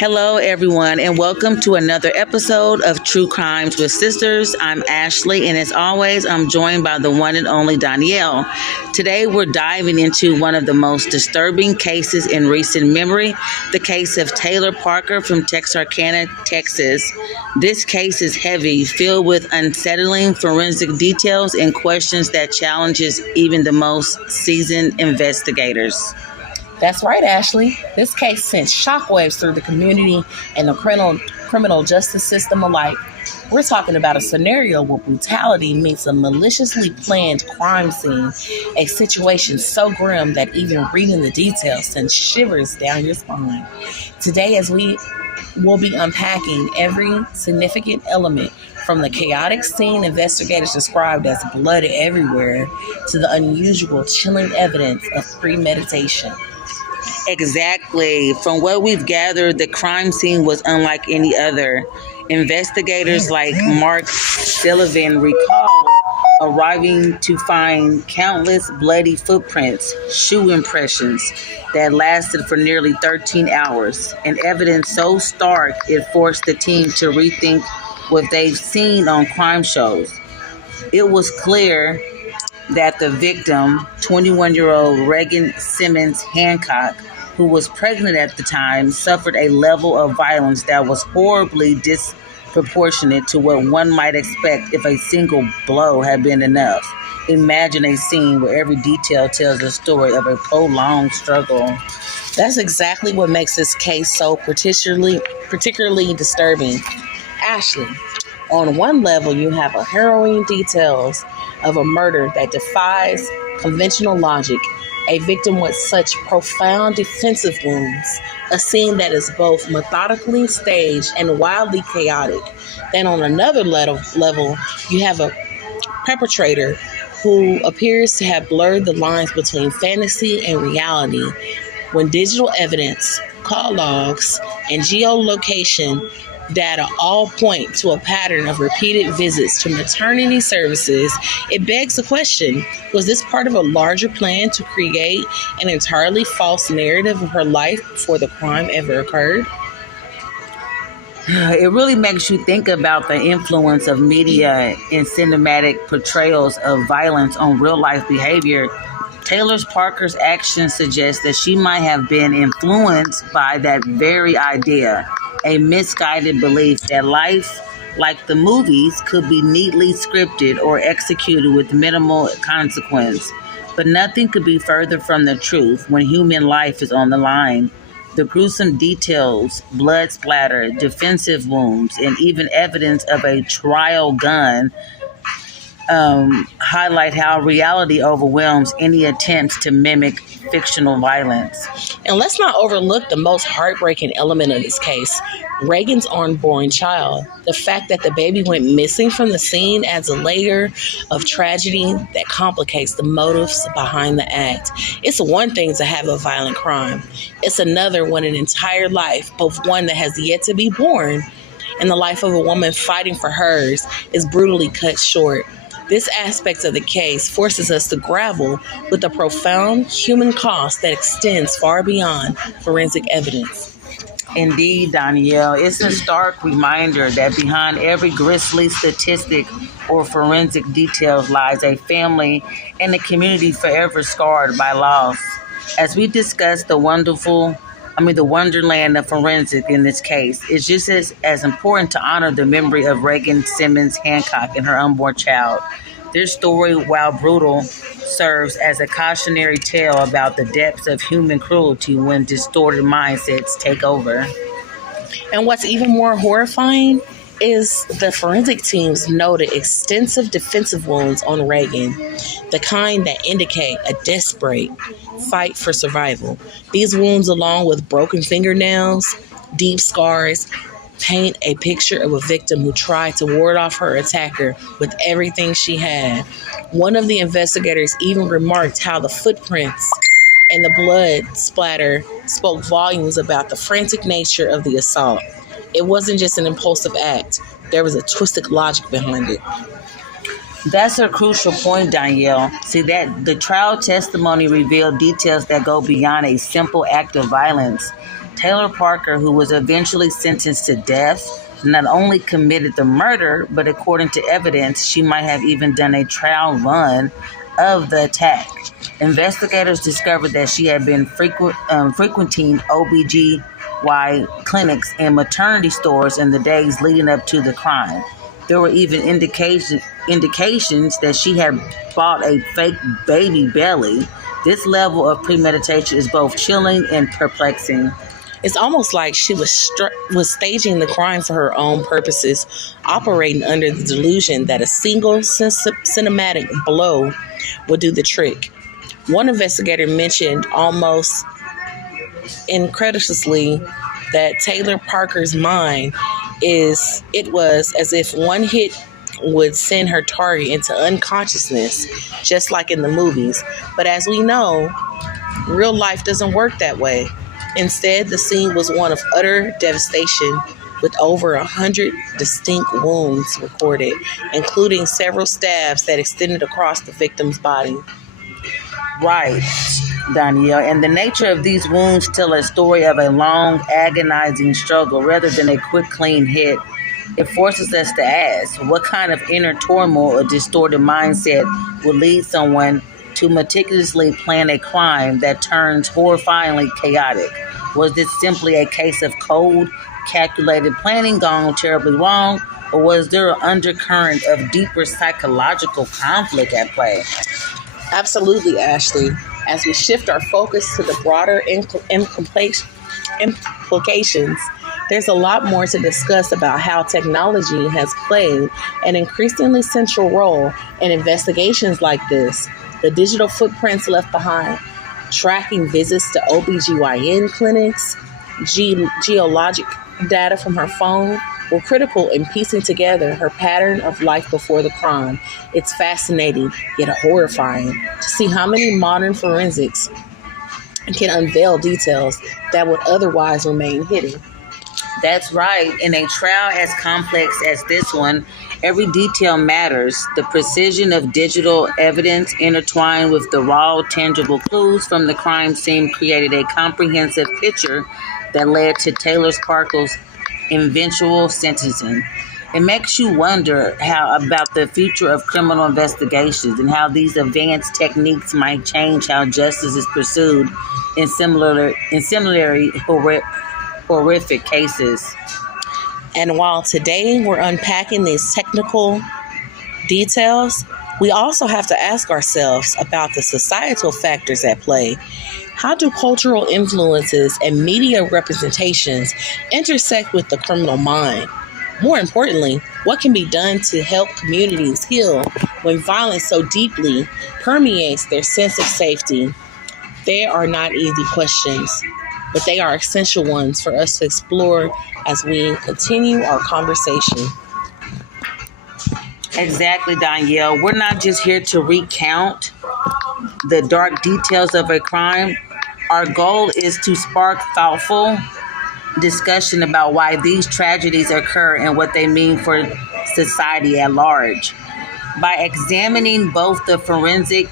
Hello, everyone, and welcome to another episode of True Crimes with Sisters. I'm Ashley, and as always, I'm joined by the one and only Danielle. Today, we're diving into one of the most disturbing cases in recent memory, the case of Taylor Parker from Texarkana, Texas. This case is heavy, filled with unsettling forensic details and questions that challenges even the most seasoned investigators. That's right, Ashley. This case sent shockwaves through the community and the criminal justice system alike. We're talking about a scenario where brutality meets a maliciously planned crime scene, a situation so grim that even reading the details sends shivers down your spine. Today, as we will be unpacking every significant element from the chaotic scene investigators described as blood everywhere to the unusual, chilling evidence of premeditation. Exactly. From what we've gathered, the crime scene was unlike any other. Investigators like Mark Sullivan recalled arriving to find countless bloody footprints, shoe impressions that lasted for nearly 13 hours, and evidence so stark it forced the team to rethink what they've seen on crime shows. It was clear that the victim, 21-year-old Reagan Simmons Hancock, who was pregnant at the time, suffered a level of violence that was horribly disproportionate to what one might expect if a single blow had been enough. Imagine a scene where every detail tells the story of a prolonged struggle. That's exactly what makes this case so particularly disturbing. Ashley, on one level, you have a harrowing details of a murder that defies conventional logic, a victim with such profound defensive wounds, a scene that is both methodically staged and wildly chaotic. Then on another level, you have a perpetrator who appears to have blurred the lines between fantasy and reality when digital evidence, call logs, and geolocation data all point to a pattern of repeated visits to maternity services. It begs the question, was this part of a larger plan to create an entirely false narrative of her life before the crime ever occurred? It really makes you think about the influence of media and cinematic portrayals of violence on real-life behavior. Taylor Parker's actions suggest that she might have been influenced by that very idea, a misguided belief that life, like the movies, could be neatly scripted or executed with minimal consequence. But nothing could be further from the truth when human life is on the line. The gruesome details, blood splatter, defensive wounds, and even evidence of a trial gun highlight how reality overwhelms any attempts to mimic fictional violence. And let's not overlook the most heartbreaking element of this case, Reagan's unborn child. The fact that the baby went missing from the scene adds a layer of tragedy that complicates the motives behind the act. It's one thing to have a violent crime. It's another when an entire life, both one that has yet to be born and the life of a woman fighting for hers, is brutally cut short. This aspect of the case forces us to grapple with the profound human cost that extends far beyond forensic evidence. Indeed, Danielle, it's a stark reminder that behind every grisly statistic or forensic details lies a family and a community forever scarred by loss. As we discuss the wonderland of forensic in this case, it's just as important to honor the memory of Reagan Simmons Hancock and her unborn child. Their story, while brutal, serves as a cautionary tale about the depths of human cruelty when distorted mindsets take over. And what's even more horrifying is the forensic teams noted extensive defensive wounds on Reagan, the kind that indicate a desperate fight for survival. These wounds, along with broken fingernails, deep scars, paint a picture of a victim who tried to ward off her attacker with everything she had. One of the investigators even remarked how the footprints and the blood splatter spoke volumes about the frantic nature of the assault. It wasn't just an impulsive act. There was a twisted logic behind it. That's a crucial point, Danielle. See, that the trial testimony revealed details that go beyond a simple act of violence. Taylor Parker, who was eventually sentenced to death, not only committed the murder, but according to evidence, she might have even done a trial run of the attack. Investigators discovered that she had been frequenting OBGY clinics and maternity stores in the days leading up to the crime. There were even indications that she had bought a fake baby belly. This level of premeditation is both chilling and perplexing. It's almost like she was staging the crime for her own purposes, operating under the delusion that a single cinematic blow would do the trick. One investigator mentioned almost incredulously that Taylor Parker's mind was as if one hit would send her target into unconsciousness, just like in the movies. But as we know, real life doesn't work that way. Instead, the scene was one of utter devastation, with over 100 distinct wounds recorded, including several stabs that extended across the victim's body. Right, Danielle. And the nature of these wounds tell a story of a long, agonizing struggle rather than a quick, clean hit. It forces us to ask, what kind of inner turmoil or distorted mindset would lead someone to meticulously plan a crime that turns horrifyingly chaotic? Was this simply a case of cold, calculated planning gone terribly wrong, or was there an undercurrent of deeper psychological conflict at play? Absolutely, Ashley. As we shift our focus to the broader implications, there's a lot more to discuss about how technology has played an increasingly central role in investigations like this. The digital footprints left behind, tracking visits to OBGYN clinics, geologic data from her phone were critical in piecing together her pattern of life before the crime. It's fascinating, yet horrifying, to see how many modern forensics can unveil details that would otherwise remain hidden. That's right. In a trial as complex as this one, every detail matters. The precision of digital evidence intertwined with the raw, tangible clues from the crime scene created a comprehensive picture that led to Taylor Parker's eventual sentencing. It makes you wonder about the future of criminal investigations and how these advanced techniques might change how justice is pursued in similarly horrific cases. And while today we're unpacking these technical details, we also have to ask ourselves about the societal factors at play. How do cultural influences and media representations intersect with the criminal mind? More importantly, what can be done to help communities heal when violence so deeply permeates their sense of safety? They are not easy questions, but they are essential ones for us to explore as we continue our conversation. Exactly, Danielle. We're not just here to recount the dark details of a crime. Our goal is to spark thoughtful discussion about why these tragedies occur and what they mean for society at large. By examining both the forensic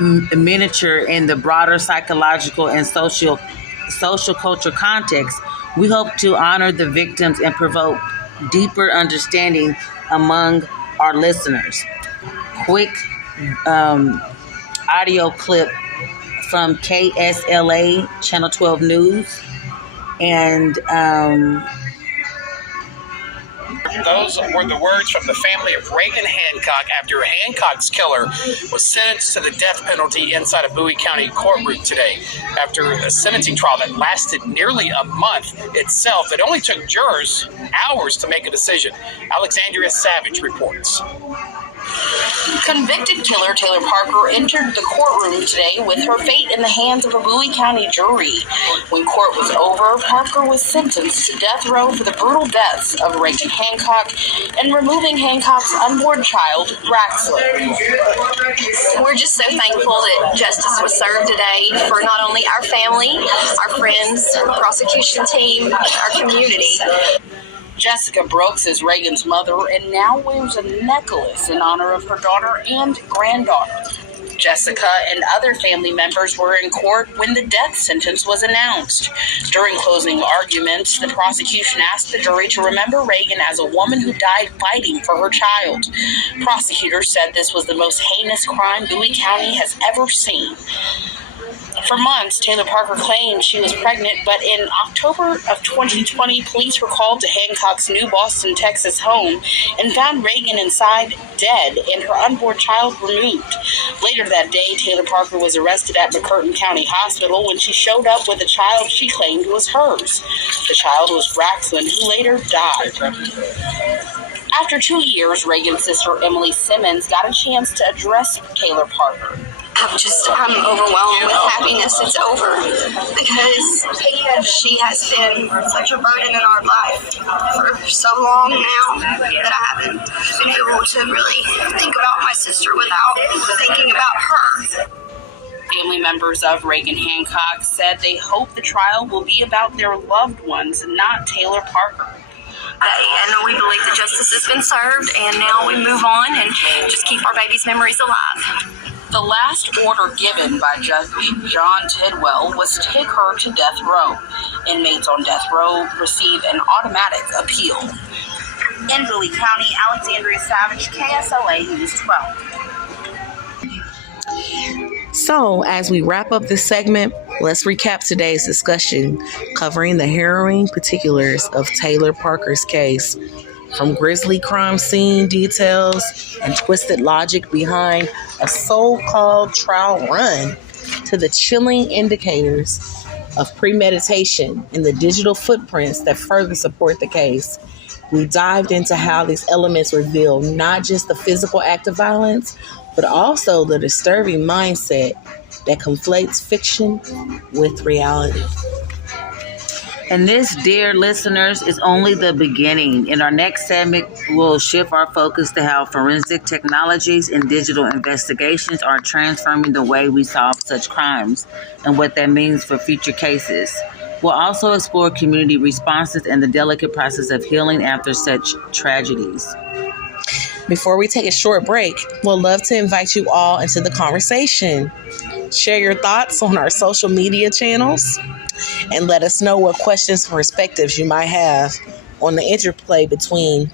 miniature and the broader psychological and social culture context, we hope to honor the victims and provoke deeper understanding among our listeners. Quick audio clip from KSLA Channel 12 News. And those were the words from the family of Reagan Hancock after Hancock's killer was sentenced to the death penalty inside a Bowie County courtroom today. After a sentencing trial that lasted nearly a month itself, it only took jurors hours to make a decision. Alexandria Savage reports. Convicted killer Taylor Parker entered the courtroom today with her fate in the hands of a Bowie County jury. When court was over, Parker was sentenced to death row for the brutal deaths of Reagan Hancock and removing Hancock's unborn child, Braxley. We're just so thankful that justice was served today for not only our family, our friends, the prosecution team, our community. Jessica Brooks is Reagan's mother and now wears a necklace in honor of her daughter and granddaughter. Jessica and other family members were in court when the death sentence was announced. During closing arguments, the prosecution asked the jury to remember Reagan as a woman who died fighting for her child. Prosecutors said this was the most heinous crime Bowie County has ever seen. For months, Taylor Parker claimed she was pregnant, but in October of 2020, police were called to Hancock's New Boston, Texas home and found Reagan inside dead and her unborn child removed. Later that day, Taylor Parker was arrested at McCurtain County Hospital when she showed up with a child she claimed was hers. The child was Braxton, who later died. After 2 years, Reagan's sister Emily Simmons got a chance to address Taylor Parker. I'm overwhelmed with happiness it's over because she has been such a burden in our life for so long now that I haven't been able to really think about my sister without thinking about her. Family members of Reagan Hancock said they hope the trial will be about their loved ones, not Taylor Parker. And we believe that justice has been served, and now we move on and just keep our baby's memories alive. The last order given by Judge John Tidwell was to take her to death row. Inmates on death row receive an automatic appeal. In Bowie County, Alexandria Savage, KSLA News 12. So, as we wrap up this segment, let's recap today's discussion covering the harrowing particulars of Taylor Parker's case. From grisly crime scene details and twisted logic behind a so-called trial run to the chilling indicators of premeditation and the digital footprints that further support the case, we dived into how these elements reveal not just the physical act of violence, but also the disturbing mindset that conflates fiction with reality. And this, dear listeners, is only the beginning. In our next segment, we'll shift our focus to how forensic technologies and digital investigations are transforming the way we solve such crimes and what that means for future cases. We'll also explore community responses and the delicate process of healing after such tragedies. Before we take a short break, we'll love to invite you all into the conversation. Share your thoughts on our social media channels and let us know what questions and perspectives you might have on the interplay between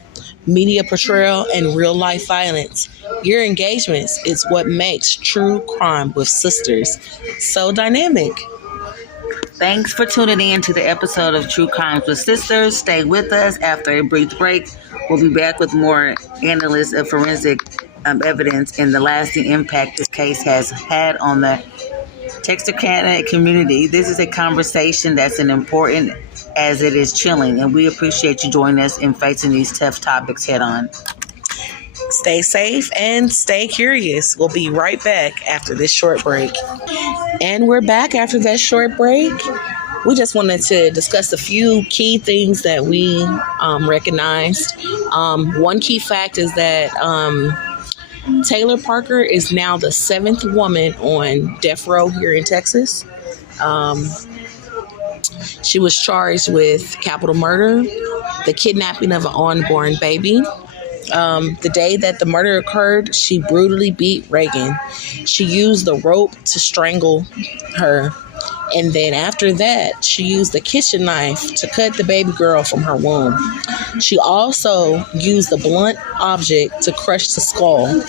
media portrayal and real life violence. Your engagements is what makes True Crime with Sisters so dynamic. Thanks for tuning in to the episode of True Crimes with Sisters. Stay with us after a brief break. We'll be back with more analysis of forensic evidence and the lasting impact this case has had on the Texarkana community. This is a conversation that's as important as it is chilling, and we appreciate you joining us in facing these tough topics head on. Stay safe and stay curious. We'll be right back after this short break. And we're back after that short break. We just wanted to discuss a few key things that we recognized. One key fact is that Taylor Parker is now the 7th woman on death row here in Texas. She was charged with capital murder, the kidnapping of an unborn baby. The day that the murder occurred, she brutally beat Reagan. She used the rope to strangle her. And then after that, she used the kitchen knife to cut the baby girl from her womb. She also used the blunt object to crush the skull.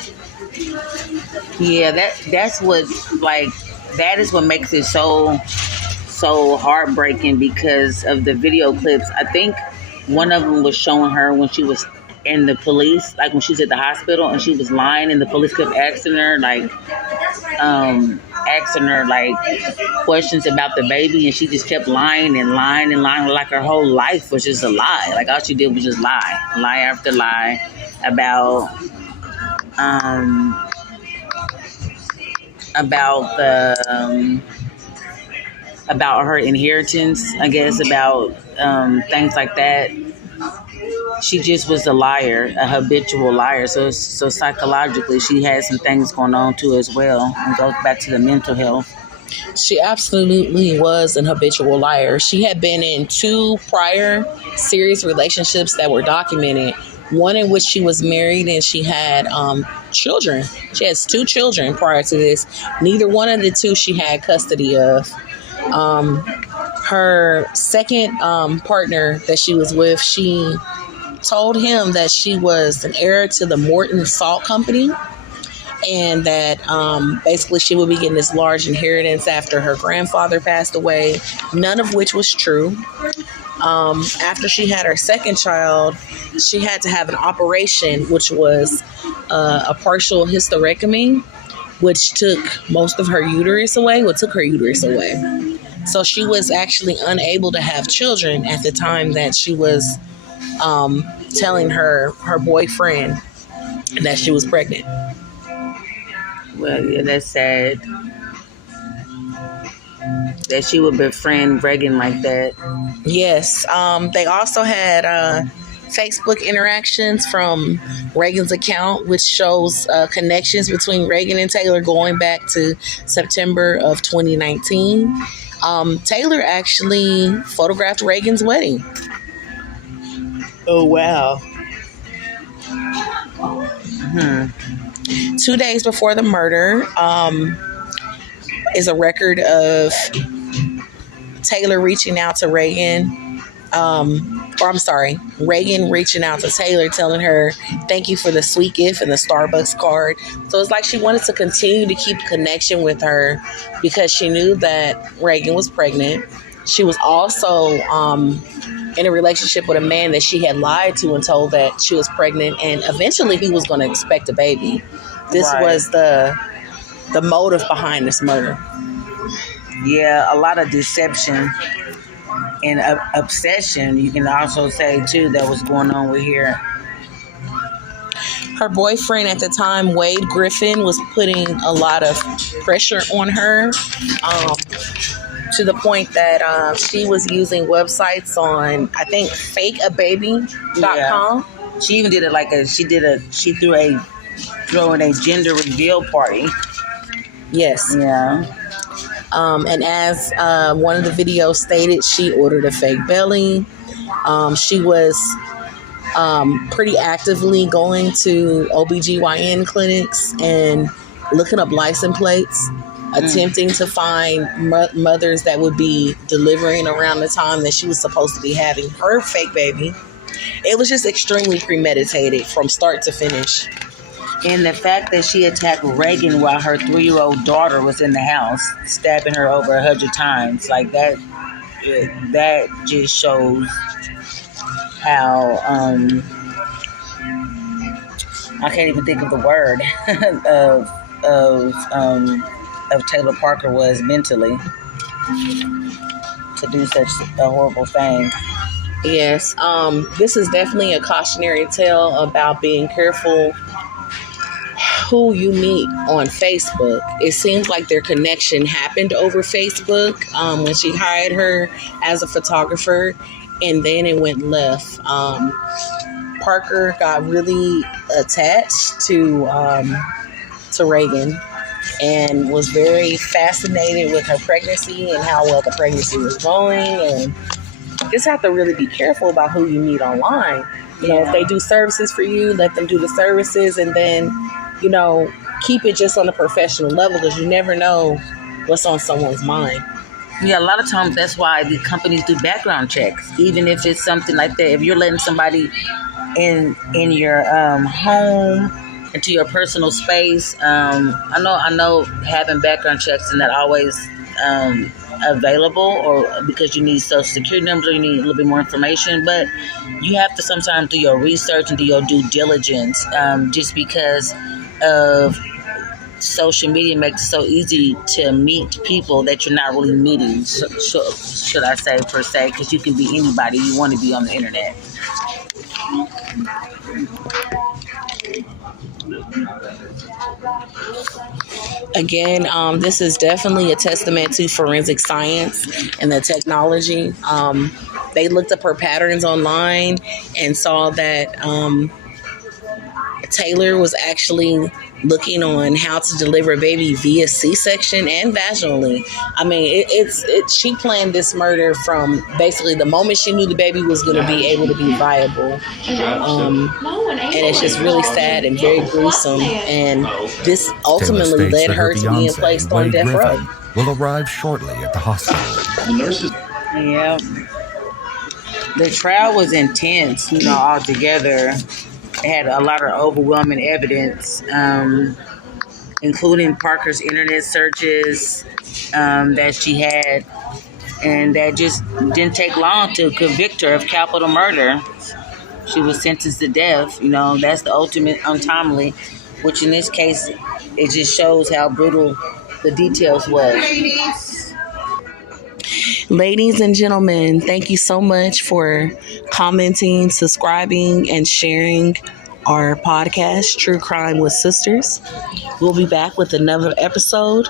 Yeah, that's what, like, that is what makes it so heartbreaking because of the video clips. I think one of them was showing her when she was in the police, like when she was at the hospital and she was lying and the police kept asking her questions about the baby, and she just kept lying and lying and lying, like her whole life was just a lie. Like all she did was just lie after lie about her inheritance, I guess, about things like that. She just was a liar, a habitual liar. So psychologically, she had some things going on too as well, and goes back to the mental health. She absolutely was an habitual liar. She had been in 2 prior serious relationships that were documented one in which she was married and she had children. She has 2 children prior to this. Neither one of the 2 she had custody of. Her second partner that she was with, she told him that she was an heir to the Morton Salt Company, and that basically she would be getting this large inheritance after her grandfather passed away, none of which was true. After she had her second child, she had to have an operation, which was a partial hysterectomy, which took most of her uterus away. Took her uterus away. So she was actually unable to have children at the time that she was telling her boyfriend that she was pregnant. Well, yeah, that's sad. That she would befriend Reagan like that. Yes. They also had Facebook interactions from Reagan's account, which shows connections between Reagan and Taylor going back to September of 2019. Taylor actually photographed Reagan's wedding. Oh, wow. 2 days before the murder is a record of Taylor reaching out to Reagan. Reagan reaching out to Taylor, telling her, thank you for the sweet gift and the Starbucks card. So it's like she wanted to continue to keep connection with her because she knew that Reagan was pregnant. She was also in a relationship with a man that she had lied to and told that she was pregnant, and eventually he was going to expect a baby. This was the motive behind this murder. Yeah, a lot of deception and obsession, you can also say, too, that was going on with here. Her boyfriend at the time, Wade Griffin, was putting a lot of pressure on her to the point that she was using websites on, I think, fakeababy.com. Yeah. She even did it she threw in a gender reveal party. Yes. Yeah. And as one of the videos stated, she ordered a fake belly. She was pretty actively going to OBGYN clinics and looking up license plates, attempting to find mothers that would be delivering around the time that she was supposed to be having her fake baby. It was just extremely premeditated from start to finish. And the fact that she attacked Reagan while her 3-year-old daughter was in the house, stabbing her over 100 times, like that just shows how I can't even think of the word of Taylor Parker was mentally to do such a horrible thing. Yes, this is definitely a cautionary tale about being careful who you meet on Facebook. It seems like their connection happened over Facebook when she hired her as a photographer, and then it went left. Parker got really attached to Reagan and was very fascinated with her pregnancy and how well the pregnancy was going, and just have to really be careful about who you meet online. You know, if they do services for you, let them do the services, and then, you know, keep it just on a professional level, because you never know what's on someone's mind. Yeah, a lot of times that's why the companies do background checks, even if it's something like that. If you're letting somebody in your home, into your personal space, I know having background checks is not always available, or because you need social security numbers or you need a little bit more information, but you have to sometimes do your research and do your due diligence, just because of social media makes it so easy to meet people that you're not really meeting, should I say, per se, because you can be anybody you want to be on the internet. Again, this is definitely a testament to forensic science and the technology. They looked up her patterns online and saw that Taylor was actually looking on how to deliver a baby via C-section and vaginally. I mean, she planned this murder from basically the moment she knew the baby was going to be able to be viable. And it's just really sad and very gruesome. And this ultimately led her to being placed on death row. Will arrive shortly at the hospital. Yeah. The trial was intense, altogether. It had a lot of overwhelming evidence, including Parker's internet searches that she had, and that just didn't take long to convict her of capital murder. She was sentenced to death. That's the ultimate untimely, which in this case, it just shows how brutal the details was. Ladies and gentlemen, thank you so much for commenting, subscribing, and sharing our podcast, True Crime with Sisters. We'll be back with another episode.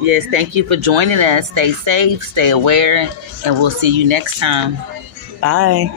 Yes, thank you for joining us. Stay safe, stay aware, and we'll see you next time. Bye.